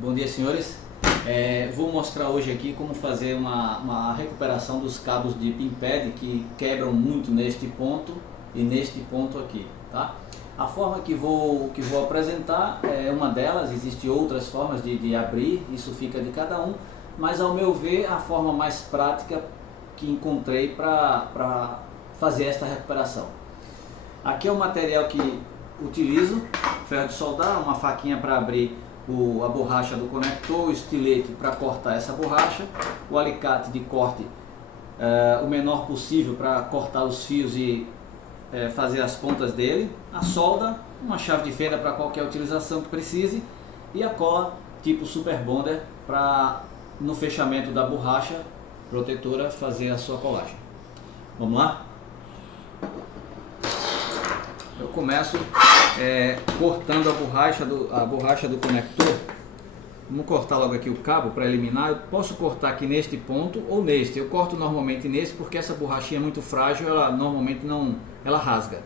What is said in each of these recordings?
Bom dia, senhores. Vou mostrar hoje aqui como fazer uma recuperação dos cabos de pin pad que quebram muito neste ponto e neste ponto aqui, tá? A forma que vou apresentar é uma delas, existem outras formas de abrir, isso fica de cada um, mas ao meu ver a forma mais prática que encontrei para fazer esta recuperação. Aqui é o material que utilizo: ferro de soldar, uma faquinha para abrir a borracha do conector, o estilete para cortar essa borracha, o alicate de corte o menor possível para cortar os fios e fazer as pontas dele, a solda, uma chave de fenda para qualquer utilização que precise e a cola tipo Super Bonder para no fechamento da borracha protetora fazer a sua colagem. Vamos lá? Eu começo cortando a borracha do conector. Vamos cortar logo aqui o cabo para eliminar. Eu posso cortar aqui neste ponto ou neste. Eu corto normalmente nesse porque essa borrachinha é muito frágil, ela normalmente ela rasga.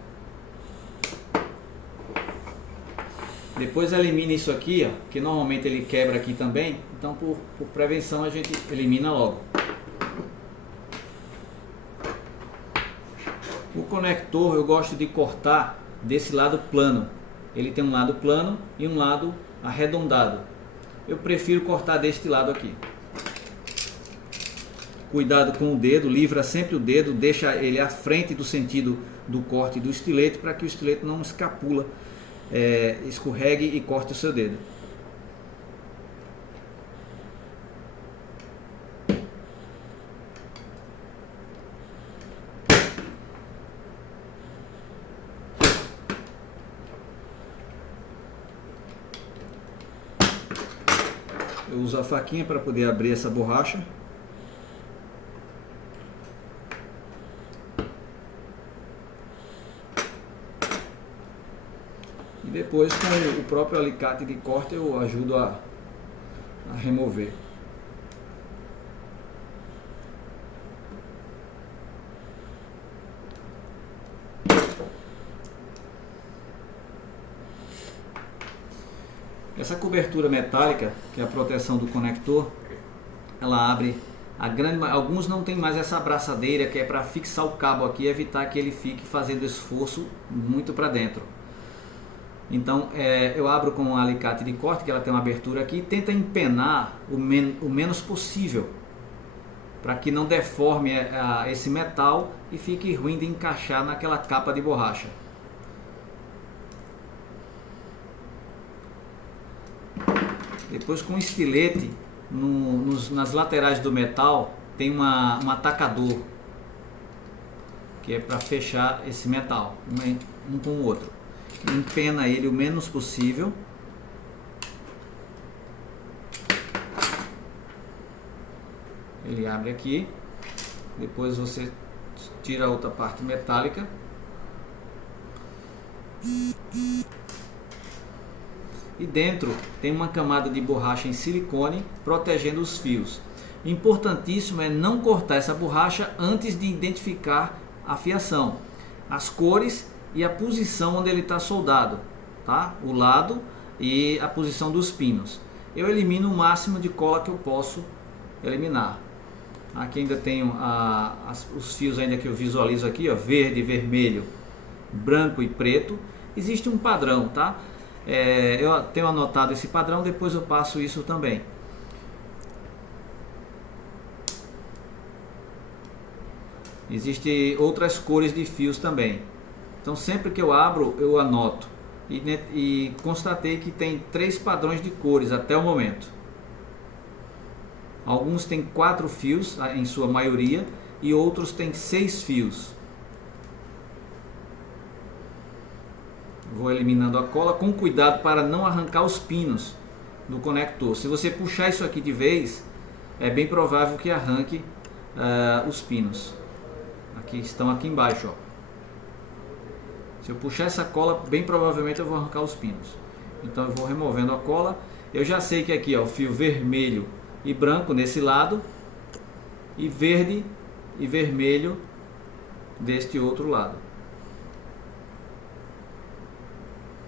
Depois elimina isso aqui, ó, que normalmente ele quebra aqui também. Então por prevenção a gente elimina logo. O conector eu gosto de cortar desse lado plano. Ele tem um lado plano e um lado arredondado. Eu prefiro cortar deste lado aqui. Cuidado com o dedo, livra sempre o dedo, deixa ele à frente do sentido do corte do estilete para que o estilete não escapula, escorregue e corte o seu dedo. Eu uso a faquinha para poder abrir essa borracha. E depois com o próprio alicate de corte eu ajudo a remover. Essa cobertura metálica, que é a proteção do conector, ela abre, alguns não tem mais essa abraçadeira que é para fixar o cabo aqui e evitar que ele fique fazendo esforço muito para dentro. Então eu abro com um alicate de corte, que ela tem uma abertura aqui, e tenta empenar o menos possível, para que não deforme esse metal e fique ruim de encaixar naquela capa de borracha. Depois com o estilete, nas laterais do metal tem um atacador, que é para fechar esse metal, um com o outro. Empena ele o menos possível. Ele abre aqui, depois você tira a outra parte metálica. E dentro tem uma camada de borracha em silicone protegendo os fios. Importantíssimo é não cortar essa borracha antes de identificar a fiação, as cores e a posição onde ele está soldado, tá? O lado e a posição dos pinos. Eu elimino o máximo de cola que eu posso eliminar. Aqui ainda tenho os fios ainda que eu visualizo aqui, ó, verde, vermelho, branco e preto. Existe um padrão, tá? Eu tenho anotado esse padrão, depois eu passo isso também. Existem outras cores de fios também. Então sempre que eu abro, eu anoto. E constatei que tem 3 padrões de cores até o momento. Alguns têm 4 fios, em sua maioria, e outros têm 6 fios. Vou eliminando a cola com cuidado para não arrancar os pinos do conector. Se você puxar isso aqui de vez, é bem provável que arranque os pinos. Estão aqui embaixo, ó. Se eu puxar essa cola, bem provavelmente eu vou arrancar os pinos. Então eu vou removendo a cola. Eu já sei que aqui, ó, o fio vermelho e branco nesse lado e verde e vermelho deste outro lado.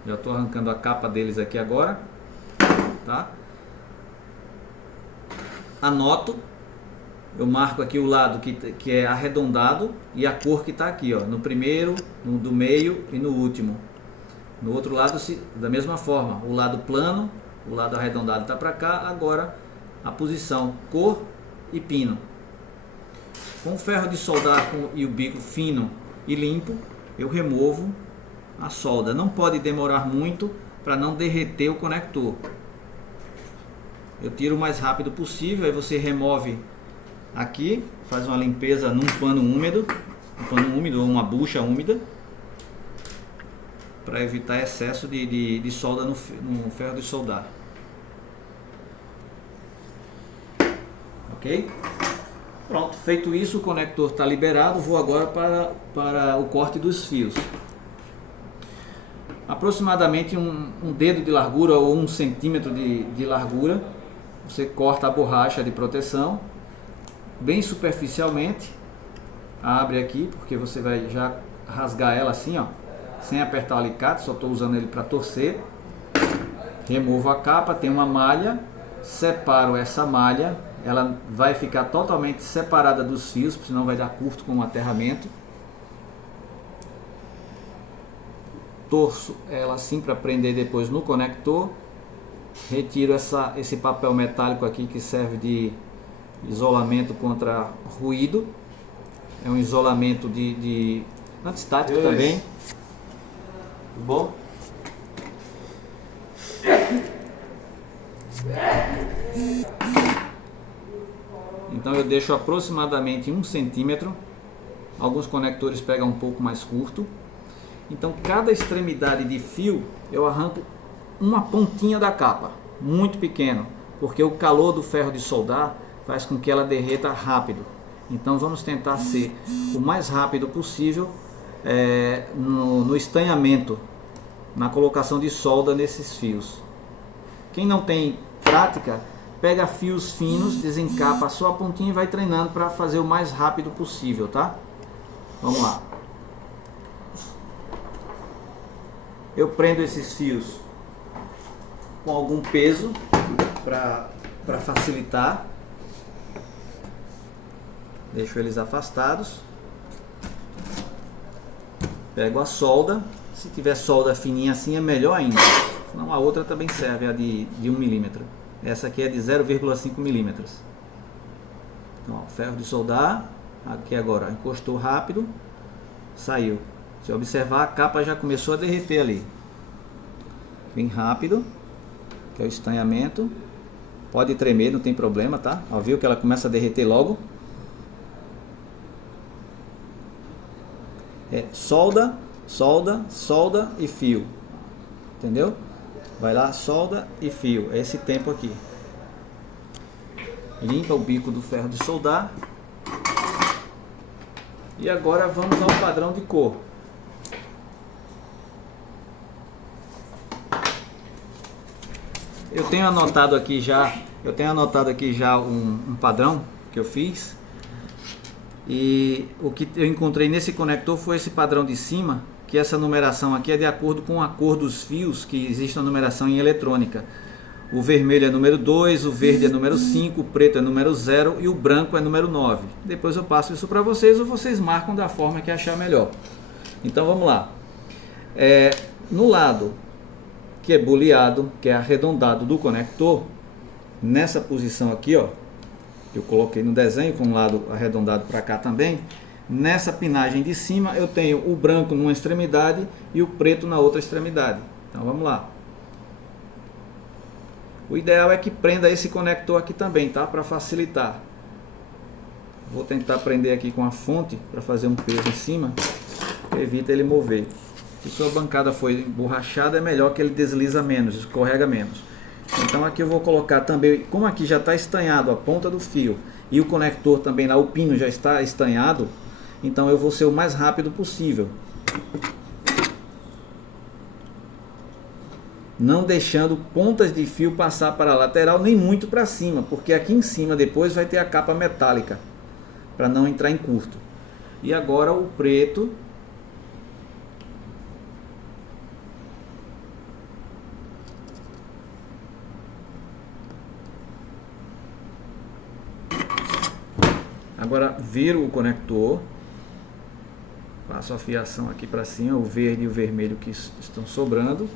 Já estou arrancando a capa deles aqui agora, tá? anoto, eu marco aqui o lado que é arredondado e a cor que está aqui, ó, no primeiro, no do meio e no último. No outro lado, da mesma forma, o lado plano, o lado arredondado está para cá, agora a posição cor e pino. Com o ferro de soldar e o bico fino e limpo, eu removo a solda. Não pode demorar muito para não derreter o conector. Eu tiro o mais rápido possível, aí você remove aqui, faz uma limpeza num pano úmido ou uma bucha úmida, para evitar excesso de solda no ferro de soldar. Ok? Pronto, feito isso, o conector está liberado. Vou agora para o corte dos fios. Aproximadamente um dedo de largura ou 1 centímetro de largura. Você corta a borracha de proteção bem superficialmente. Abre aqui, porque você vai já rasgar ela assim, ó, sem apertar o alicate, só estou usando ele para torcer. Removo a capa, tem uma malha, separo essa malha, ela vai ficar totalmente separada dos fios, senão vai dar curto com o aterramento. Torço ela assim para prender depois no conector. Retiro esse papel metálico aqui que serve de isolamento contra ruído. É um isolamento de antistático também. Tudo bom? Então eu deixo aproximadamente 1 centímetro. Alguns conectores pegam um pouco mais curto. Então cada extremidade de fio eu arranco uma pontinha da capa, muito pequeno, porque o calor do ferro de soldar faz com que ela derreta rápido. Então vamos tentar ser o mais rápido possível no estanhamento, na colocação de solda nesses fios. Quem não tem prática, pega fios finos, desencapa só a pontinha e vai treinando para fazer o mais rápido possível, tá? Vamos lá. Eu prendo esses fios com algum peso para facilitar. Deixo eles afastados. Pego a solda. Se tiver solda fininha assim é melhor ainda. Senão a outra também serve, a de 1 milímetro. Essa aqui é de 0,5 milímetros. Então, ferro de soldar. Aqui agora encostou rápido. Saiu. Se observar, a capa já começou a derreter ali. Bem rápido. Que é o estanhamento. Pode tremer, não tem problema, tá? Ó, viu que ela começa a derreter logo. Solda, solda, solda e fio. Entendeu? Vai lá, solda e fio. É esse tempo aqui. Limpa o bico do ferro de soldar. E agora vamos ao padrão de cor. Eu tenho anotado aqui já um padrão que eu fiz. E o que eu encontrei nesse conector foi esse padrão de cima, que essa numeração aqui é de acordo com a cor dos fios, que existe uma numeração em eletrônica. O vermelho é número 2, o verde é número 5, o preto é número 0 e o branco é número 9. Depois eu passo isso para vocês ou vocês marcam da forma que achar melhor. Então vamos lá. No lado que é boleado, que é arredondado do conector, nessa posição aqui, ó, eu coloquei no desenho com o lado arredondado para cá também. Nessa pinagem de cima eu tenho o branco numa extremidade e o preto na outra extremidade. Então vamos lá. O ideal é que prenda esse conector aqui também, tá? Para facilitar. Vou tentar prender aqui com a fonte para fazer um peso em cima, que evita ele mover. Se sua bancada foi emborrachada, é melhor que ele desliza menos, escorrega menos. Então aqui eu vou colocar também, como aqui já está estanhado a ponta do fio e o conector também lá, o pino já está estanhado, então eu vou ser o mais rápido possível. Não deixando pontas de fio passar para a lateral, nem muito para cima, porque aqui em cima depois vai ter a capa metálica, para não entrar em curto. E agora o preto. Agora viro o conector, passo a fiação aqui para cima, o verde e o vermelho que estão sobrando,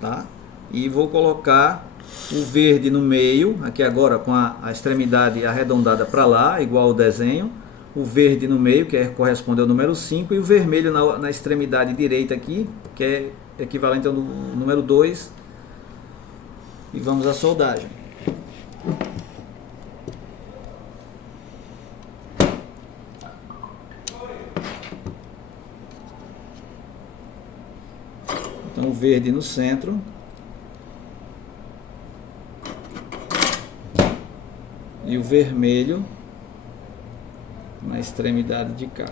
tá? E vou colocar o verde no meio, aqui agora com a extremidade arredondada para lá, igual ao desenho. O verde no meio, que corresponde ao número 5, e o vermelho na extremidade direita aqui, que é equivalente ao número 2. E vamos à soldagem. Então o verde no centro. E o vermelho na extremidade de cá.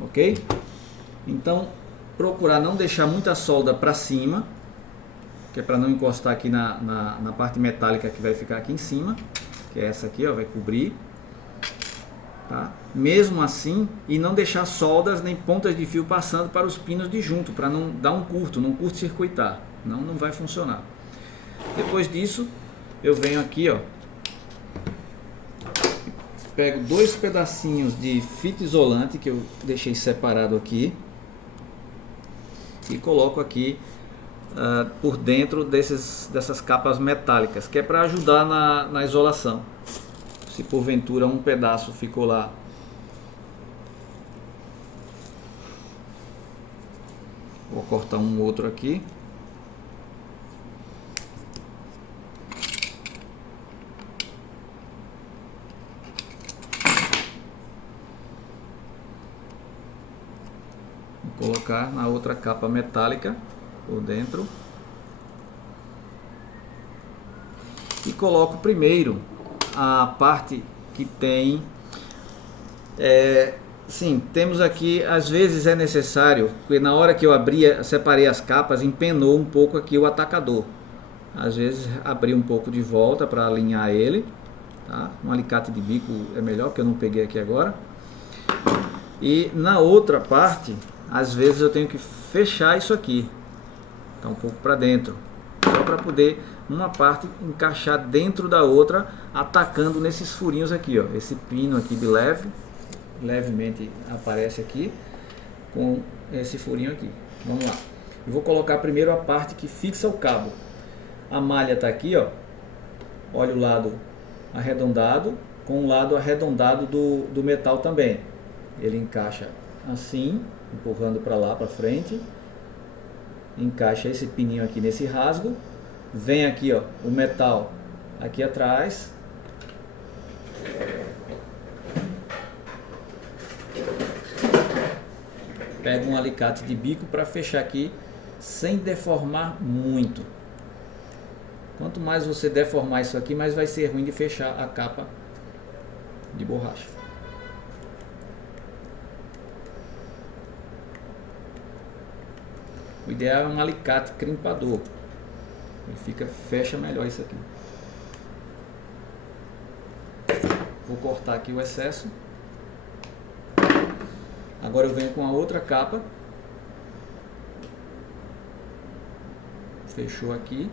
Ok? Então, procurar não deixar muita solda para cima, que é para não encostar aqui na parte metálica que vai ficar aqui em cima, que é essa aqui, ó, vai cobrir. Tá? Mesmo assim, e não deixar soldas nem pontas de fio passando para os pinos de junto, para não dar um curto, não curto-circuitar, não vai funcionar. Depois disso, eu venho aqui, ó, pego 2 pedacinhos de fita isolante que eu deixei separado aqui e coloco aqui por dentro dessas capas metálicas, que é para ajudar na isolação. Se porventura um pedaço ficou lá vou cortar um outro aqui. Vou colocar na outra capa metálica por dentro. E coloco primeiro a parte que tem, sim, temos aqui, às vezes é necessário, porque na hora que eu separei as capas, empenou um pouco aqui o atacador. Às vezes abri um pouco de volta para alinhar ele, tá? Um alicate de bico é melhor, que eu não peguei aqui agora. E na outra parte, às vezes eu tenho que fechar isso aqui, tá um pouco para dentro, só para poder uma parte encaixar dentro da outra, atacando nesses furinhos aqui, ó. Esse pino aqui de levemente aparece aqui com esse furinho aqui. Vamos lá. Eu vou colocar primeiro a parte que fixa o cabo. A malha está aqui, ó. Olha o lado arredondado com o lado arredondado do metal também. Ele encaixa assim, empurrando para lá, para frente. Encaixa esse pininho aqui nesse rasgo. Vem aqui, ó, o metal aqui atrás. Pega um alicate de bico para fechar aqui sem deformar muito. Quanto mais você deformar isso aqui, mais vai ser ruim de fechar a capa de borracha. O ideal é um alicate crimpador. Ele fecha melhor isso aqui. Vou cortar aqui o excesso. Agora eu venho com a outra capa. Fechou aqui.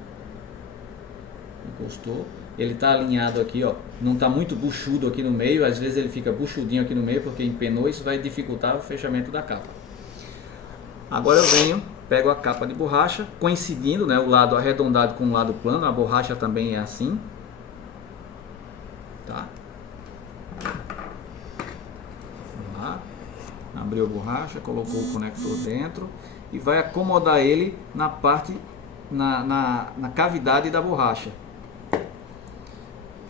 Encostou. Ele está alinhado aqui, ó. Não está muito buchudo aqui no meio. Às vezes ele fica buchudinho aqui no meio porque empenou. Isso vai dificultar o fechamento da capa. Agora eu venho, pego a capa de borracha, coincidindo, né, o lado arredondado com o lado plano. A borracha também é assim. Tá? Vamos lá. Abriu a borracha, colocou o conector dentro e vai acomodar ele na parte, na cavidade da borracha.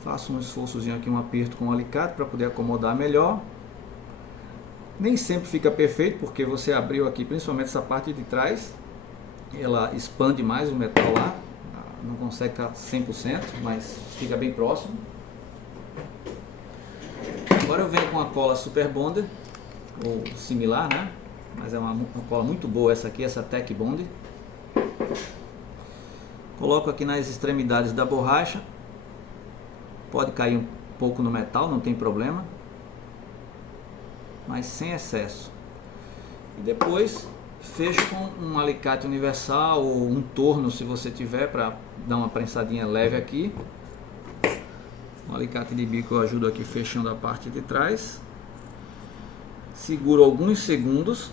Faço um esforçozinho aqui, um aperto com o alicate para poder acomodar melhor. Nem sempre fica perfeito, porque você abriu aqui, principalmente essa parte de trás, ela expande mais o metal lá, não consegue estar 100%, mas fica bem próximo. Agora eu venho com a cola Super Bonder, ou similar, né? Mas é uma cola muito boa essa aqui, essa Tech Bond. Coloco aqui nas extremidades da borracha, pode cair um pouco no metal, não tem problema, mas sem excesso. E depois Fecho com um alicate universal ou um torno, se você tiver, para dar uma prensadinha leve aqui. Um alicate de bico eu ajudo aqui fechando a parte de trás. Seguro alguns segundos.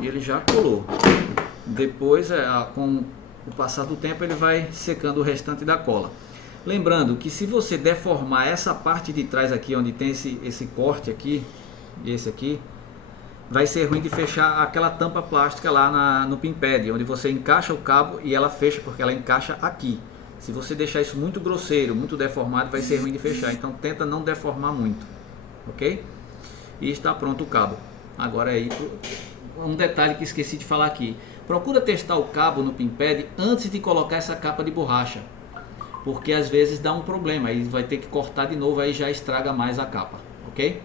E ele já colou. Depois, com o passar do tempo, ele vai secando o restante da cola. Lembrando que se você deformar essa parte de trás aqui, onde tem esse corte aqui, e esse aqui, vai ser ruim de fechar aquela tampa plástica lá no pin pad, onde você encaixa o cabo e ela fecha, porque ela encaixa aqui. Se você deixar isso muito grosseiro, muito deformado, vai ser ruim de fechar. Então tenta não deformar muito, ok? E está pronto o cabo. Agora aí, um detalhe que esqueci de falar aqui. Procura testar o cabo no pin pad antes de colocar essa capa de borracha, porque às vezes dá um problema, aí vai ter que cortar de novo, aí já estraga mais a capa, ok?